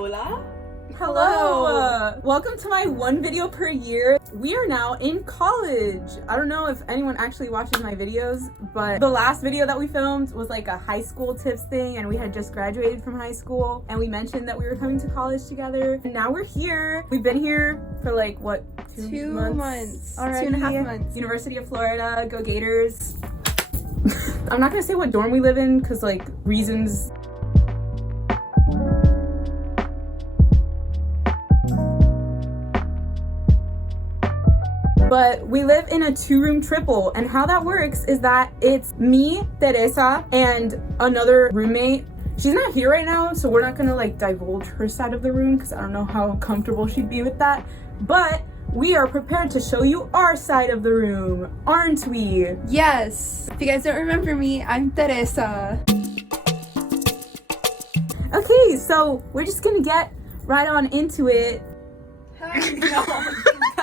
Hola. Hello! Welcome to my one video per year. We are now in college. I don't know if anyone actually watches my videos, but the last video that we filmed was like a high school tips thing, and we had just graduated from high school, and we mentioned that we were coming to college together. And now we're here. We've been here for like, what, two months already? 2.5 months. University of Florida, go Gators. I'm not gonna say what dorm we live in, because like, reasons. But we live in a 2-room triple, and how that works is that it's me, Teresa, and another roommate. She's not here right now, so we're not gonna like divulge her side of the room because I don't know how comfortable she'd be with that. But we are prepared to show you our side of the room, aren't we? Yes. If you guys don't remember me, I'm Teresa. Okay, so we're just gonna get right on into it.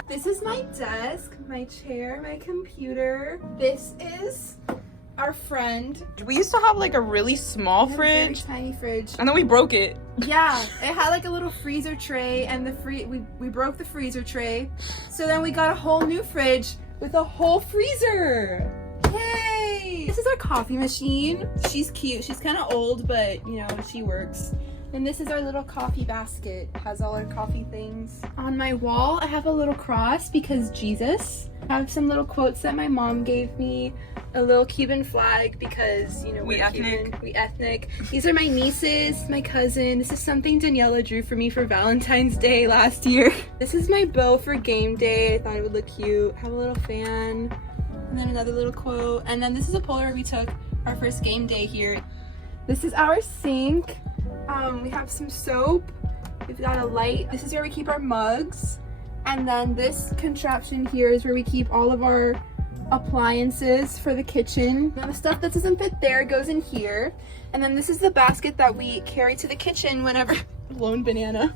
This is my desk, my chair, my computer. This is our friend. We used to have like a really small Very fridge, tiny fridge. and then we broke it. Yeah, it had like a little freezer tray, and we broke the freezer tray. So then we got a whole new fridge with a whole freezer. Yay! This is our coffee machine. She's cute. She's kind of old, but you know, she works. And this is our little coffee basket. It has all our coffee things. On my wall, I have a little cross because Jesus. I have some little quotes that my mom gave me. A little Cuban flag because, you know, we're Cuban. We ethnic. These are my nieces, my cousin. This is something Daniela drew for me for Valentine's Day last year. This is my bow for game day. I thought it would look cute. Have a little fan. And then another little quote. And then this is a Polaroid we took our first game day here. This is our sink. We have some soap. We've got a light. This is where we keep our mugs. And then this contraption here is where we keep all of our appliances for the kitchen. Now the stuff that doesn't fit there goes in here. And then this is the basket that we carry to the kitchen whenever lone banana.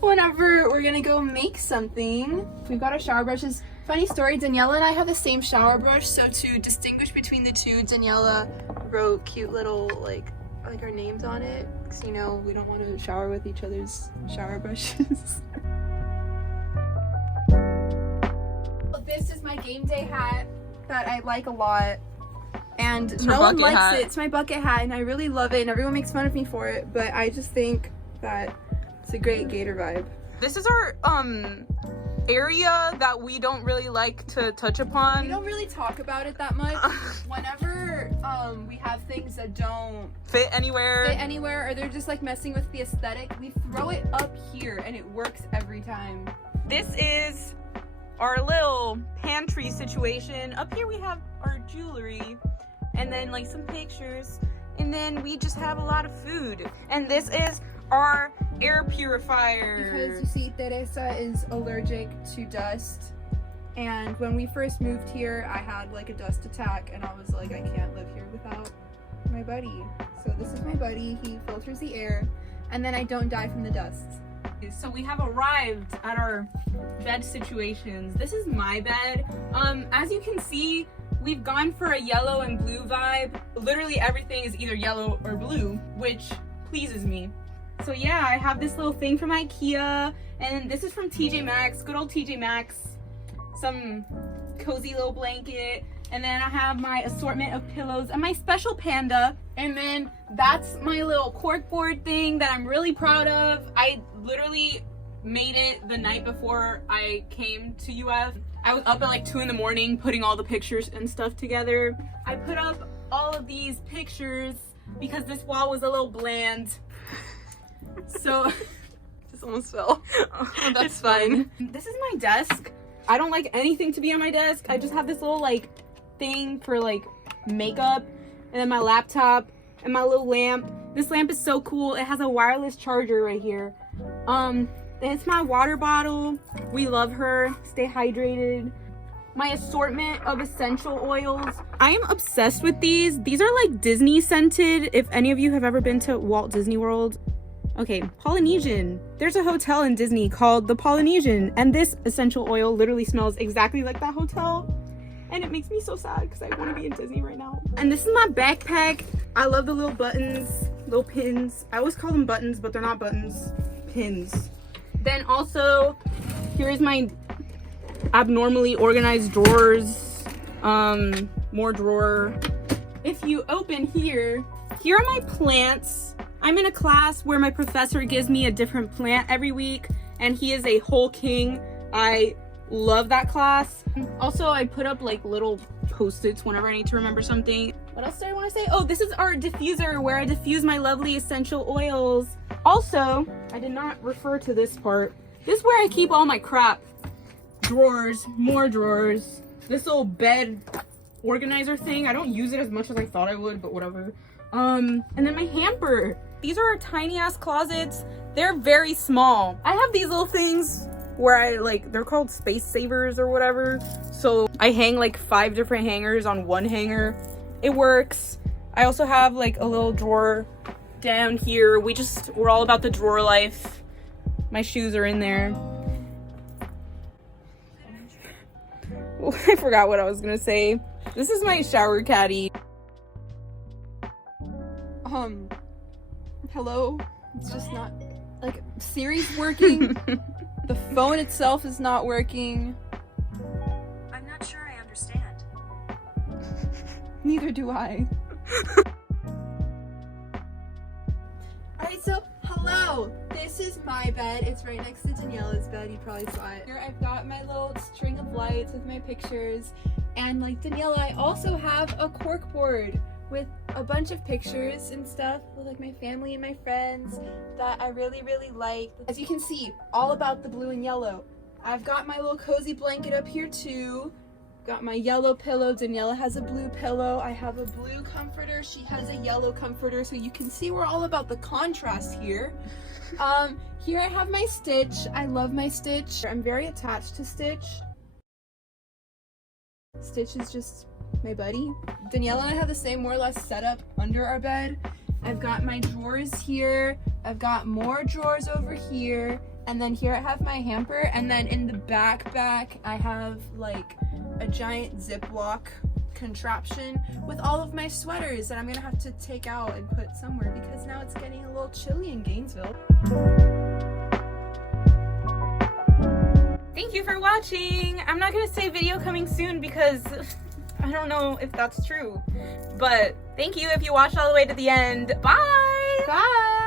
Whenever we're gonna go make something. We've got our shower brushes. Funny story, Daniela and I have the same shower brush, so to distinguish between the two, Daniela wrote cute little like our names on it, because you know we don't want to shower with each other's shower brushes. This is my game day hat that I like a lot, and no one likes it. It's my bucket hat, and I really love it, and everyone makes fun of me for it, but I just think that it's a great Gator vibe. This is our area that we don't really like to touch upon. We don't really talk about it that much. Whenever we have things that don't fit anywhere or they're just like messing with the aesthetic, we throw it up here and it works every time. This is our little pantry situation. Up here we have our jewelry and then like some pictures, and then we just have a lot of food. And this is our air purifier. Because you see, Teresa is allergic to dust, and when we first moved here I had like a dust attack, and I was like, I can't live here without my buddy. So this is my buddy. He filters the air, and then I don't die from the dust. So we have arrived at our bed situations. This is my bed. As you can see, we've gone for a yellow and blue vibe. Literally everything is either yellow or blue, which pleases me. So yeah, I have this little thing from IKEA, and this is from TJ Maxx, good old TJ Maxx. Some cozy little blanket, and then I have my assortment of pillows and my special panda, and then that's my little corkboard thing that I'm really proud of. I literally made it the night before I came to UF. I was up at like 2 in the morning putting all the pictures and stuff together. I put up all of these pictures because this wall was a little bland. So This almost fell. Oh, that's fine. this is my desk. I don't like anything to be on my desk. I just have this little like thing for like makeup, and then my laptop and my little lamp. This lamp is so cool. It has a wireless charger right here. It's my water bottle. We love her. Stay hydrated. My assortment of essential oils. I am obsessed with these. These are like Disney scented. If any of you have ever been to Walt Disney World. Okay, Polynesian. There's a hotel in Disney called the Polynesian, and this essential oil literally smells exactly like that hotel. And it makes me so sad because I want to be in Disney right now. And this is my backpack. I love the little buttons, little pins. I always call them buttons, but they're not buttons. pins. Then also, here's my abnormally organized drawers. More drawer. If you open here are my plants. I'm in a class where my professor gives me a different plant every week, and he is a whole king. I love that class. Also, I put up like little post-its whenever I need to remember something. What else did I want to say? Oh, this is our diffuser where I diffuse my lovely essential oils. Also, I did not refer to this part. This is where I keep all my crap. Drawers, more drawers. This little bed organizer thing. I don't use it as much as I thought I would, but whatever. And then my hamper. These are our tiny ass closets. They're very small. I have these little things where they're called space savers or whatever. So I hang like 5 different hangers on one hanger. It works. I also have like a little drawer down here. We're all about the drawer life. My shoes are in there. I forgot what I was gonna say. This is my shower caddy. Hello? It's just not, like, Siri's working. The phone itself is not working. I'm not sure I understand. Neither do I. Alright, so, hello! This is my bed. It's right next to Daniela's bed. You probably saw it. Here I've got my little string of lights with my pictures. And like Daniela, I also have a cork board with a bunch of pictures and stuff with like my family and my friends that I really, really like. As you can see, all about the blue and yellow. I've got my little cozy blanket up here too. Got my yellow pillow. Daniela has a blue pillow. I have a blue comforter. She has a yellow comforter. So you can see we're all about the contrast here. Here I have my Stitch. I love my Stitch. I'm very attached to Stitch. Stitch is just my buddy. Daniela and I have the same more or less setup under our bed. I've got my drawers here. I've got more drawers over here. And then here I have my hamper. And then in the back I have like a giant Ziploc contraption with all of my sweaters that I'm gonna have to take out and put somewhere because now it's getting a little chilly in Gainesville. Thank you for watching. I'm not gonna say video coming soon because I don't know if that's true, but thank you if you watched all the way to the end. Bye. Bye.